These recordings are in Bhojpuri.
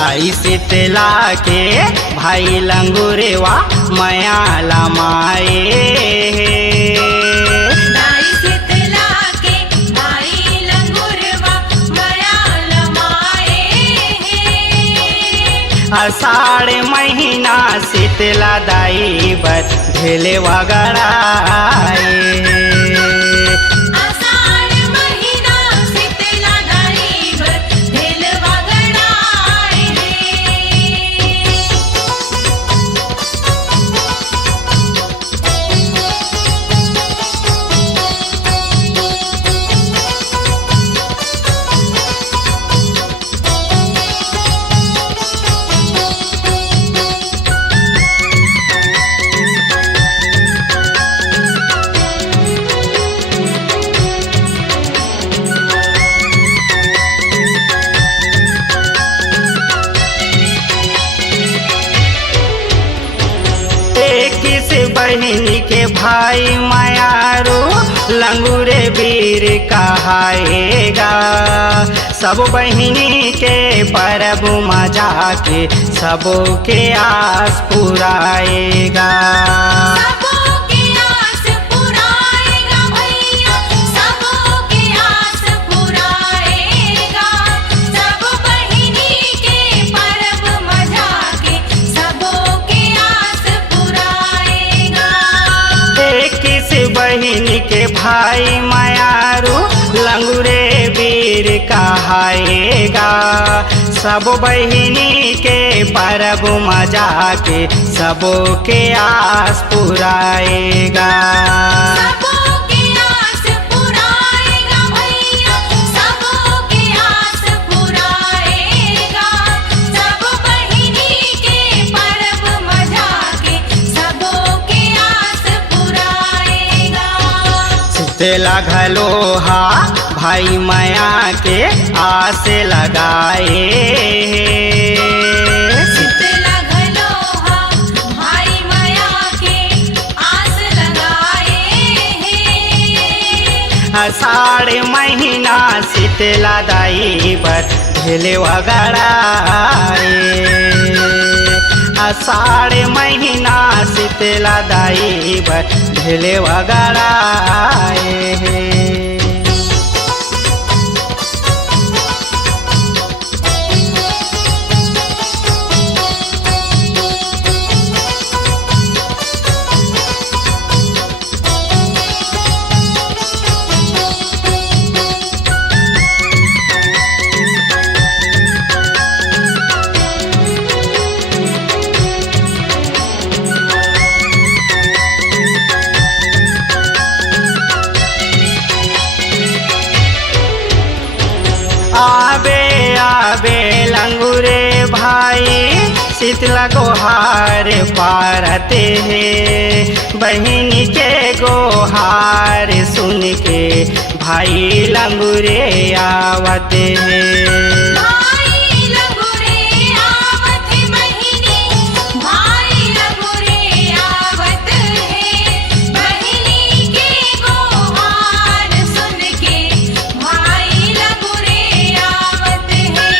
दाई शीतला के भाई लंगुरेवा माया लमाए दाई शीतला के भाई लंगुरवा माया लमाए आषाढ़ महीना शीतला दाई बर ढेले वगड़ाए आषाढ़ महीना शीतला दाई बर ढेल वगड़ाए बहन के भाई मायारो लंगूरे वीर कहाएगा सब बहिनी के परब मजा के सबके आस पुराएगा सबके आस पुराएगा भैया सबके आस पुराएगा सब बहिनी के परब मजा के सबके आस पुराएगा किस बहन के भाई मायारू लंगूरे वीर कहाएगा सब बहिनी के परब मजा के सबके आस पुराएगा सबके आस पुराएगा भैया सबके आस पुराएगा सब बहिनी के परब मजा के सबके आस पुराएगा शीतला घलोहा भाई माया के आस लगाए शीतला घलोहा भाई माया के आस लगाए आषाढ़ महीना शीतला दाई बर ढेले वगड़ाए आषाढ़ महीना शीतला दाई बर ढेले वगड़ाए आबे आबे लंगूरे भाई शीतला गोहार पारते हैं बहन के गोहार सुन के भाई लंगूरे आवते हैं भाई लंगूरे आवत बहिनी भाई लंगूरे आवत है बहिनी के गोहार सुन के भाई लंगूरे आवत है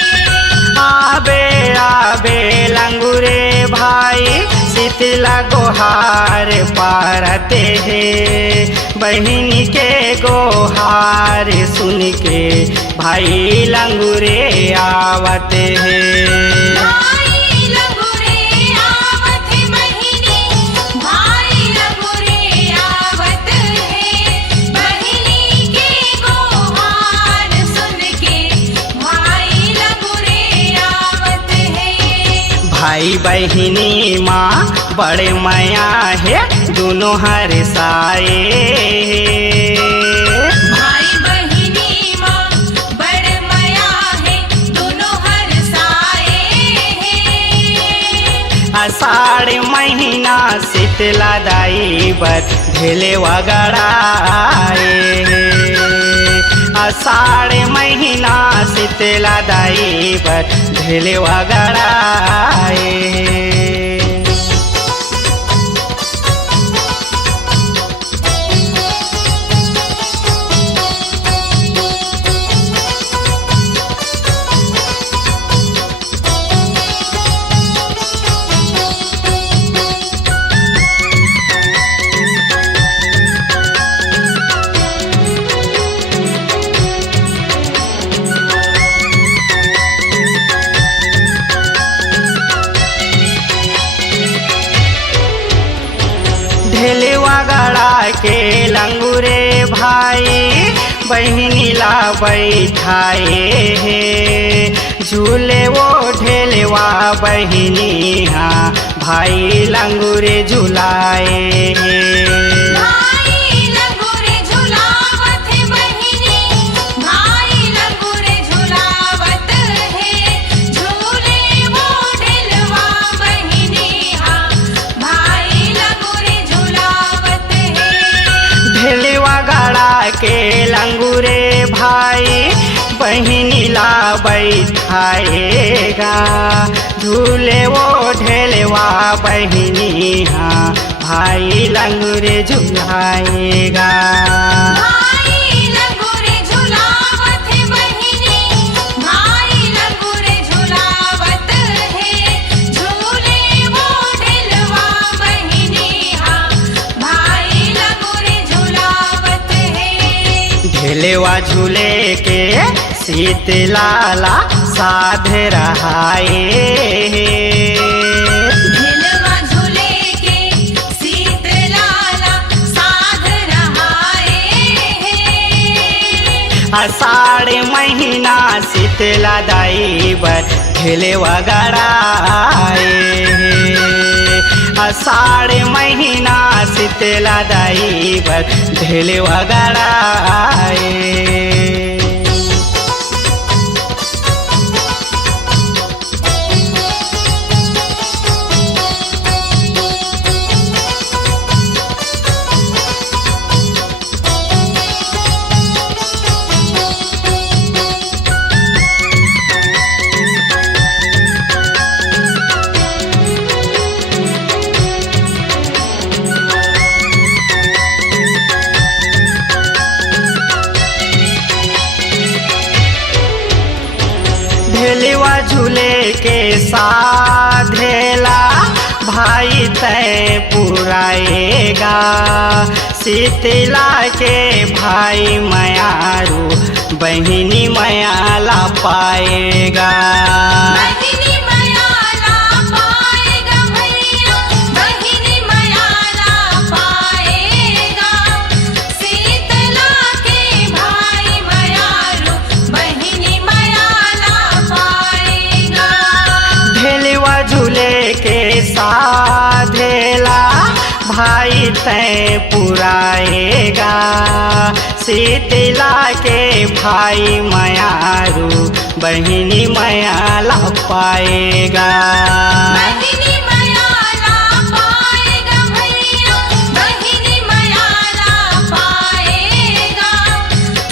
आबे आबे लंगूरे भाई शीतला गोहार पारते हैं बहन के गोहार सुन के भाई लंगूरे आवते हैं भाई लंगूरे आवत बहिनी भाई लंगूरे आवत है बहिनी के गोहार सुन के भाई लंगूरे आवत है भाई बहिनी माँ बड़े माया है दोनों हर साए भाई बहिनी माँ बड़ माया है दोनों हर साए आषाढ़ महीना शीतला दाई बर ढेले वगड़ाए आषाढ़ महीना शीतला दाई बर ढेले वगड़ाए ढेलवा गड़ा के लंगूरे भाई बहिनी ला बैठाए हे झूले वो ढेलवा बहिनी हाँ भाई लंगूरे झुलाए हे भाई लंगूरे झुलावत है बहिनी भाई लंगूरे झुलावत है झूले वो ढेलवा बहिनी हाँ भाई लंगूरे झुलावत है ढेलवा गड़ा के लंगूरे भाई बहिनी ला बैठाएगा झूले वो ढेलवा बहिनी हाँ भाई लंगूरे झुलाएगा भाई लंगूरे झुलावत है बहिनी भाई लंगूरे झुलावत है झूले वो ढेलवा बहिनी हाँ भाई लंगूरे झुलावत है ढेलवा झूले के शीतलाला साध रहाए ढेलवा झूले के शीतलाला साध रहाए आषाढ़ महीना शीतला दाई बर ढेलवा गड़ाए आषाढ़ महीना शीतला दाई बर ढेलवा गड़ाए ढेलवा झूले के साधेला भाई तय पुराएगा शीतला के भाई मयारू बहिनी मयाला पाएगा बहिनी मयाला पाएगा भैया बहिनी मयाला पाएगा शीतला के भाई मयारू बहिनी मयाला पाएगा ढेलवा झूले के साधेला भाई तय पुराएगा शीतला के भाई मयारू बहिनी मयाला पाएगा बहिनी मयाला पाएगा भैया बहिनी मयाला पाएगा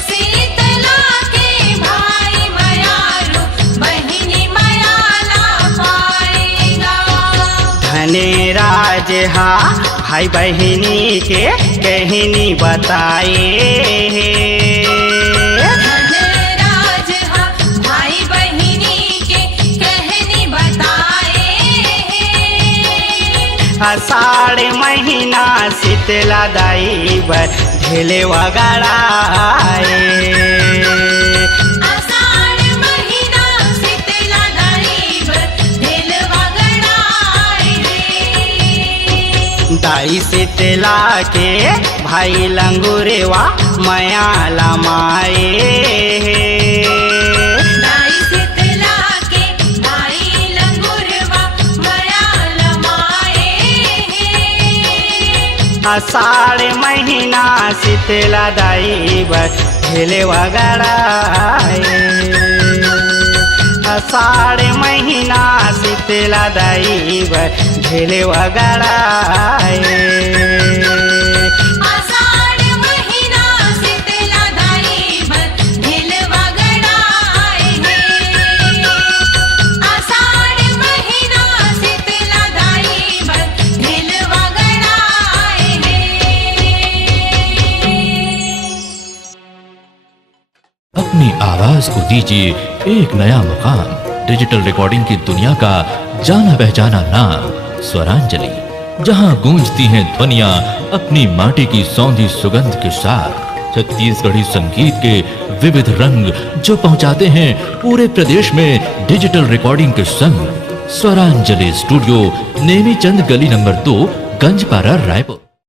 शीतला के भाई मयारू बहिनी मयाला पाएगा धने राज हा भाई बहिनी के कहनी बताए धनराज हा भाई बहिनी के कहनी बताए आषाढ़ महीना शीतला दाई बर ढेलवा गड़ाए आषाढ़ महीना शीतला दाई बर ढेलवा गड़ाए दाई शीतला के भाई लंगूरेवा मयाला माए दाई शीतला के भाई लंगूरवा मयाला माए आषाढ़ महीना शीतला दाई बर ढेलवा गड़ाए आषाढ़ महीना शीतला दाई बर ढेलवा गड़ाए आषाढ़ महीना शीतला दाई बर ढेलवा गड़ाए आषाढ़ महीना शीतला दाई बर ढेलवा गड़ाए अपनी आवाज को दीजिए एक नया मुकाम। डिजिटल रिकॉर्डिंग की दुनिया का जाना पहचाना नाम स्वरांजलि, जहां गूंजती हैं ध्वनियां अपनी माटी की सौंधी सुगंध के साथ। छत्तीसगढ़ी संगीत के विविध रंग जो पहुंचाते हैं पूरे प्रदेश में डिजिटल रिकॉर्डिंग के संग। स्वरांजलि स्टूडियो, नेमी चंद गली नंबर 2, गंजपारा, रायपुर।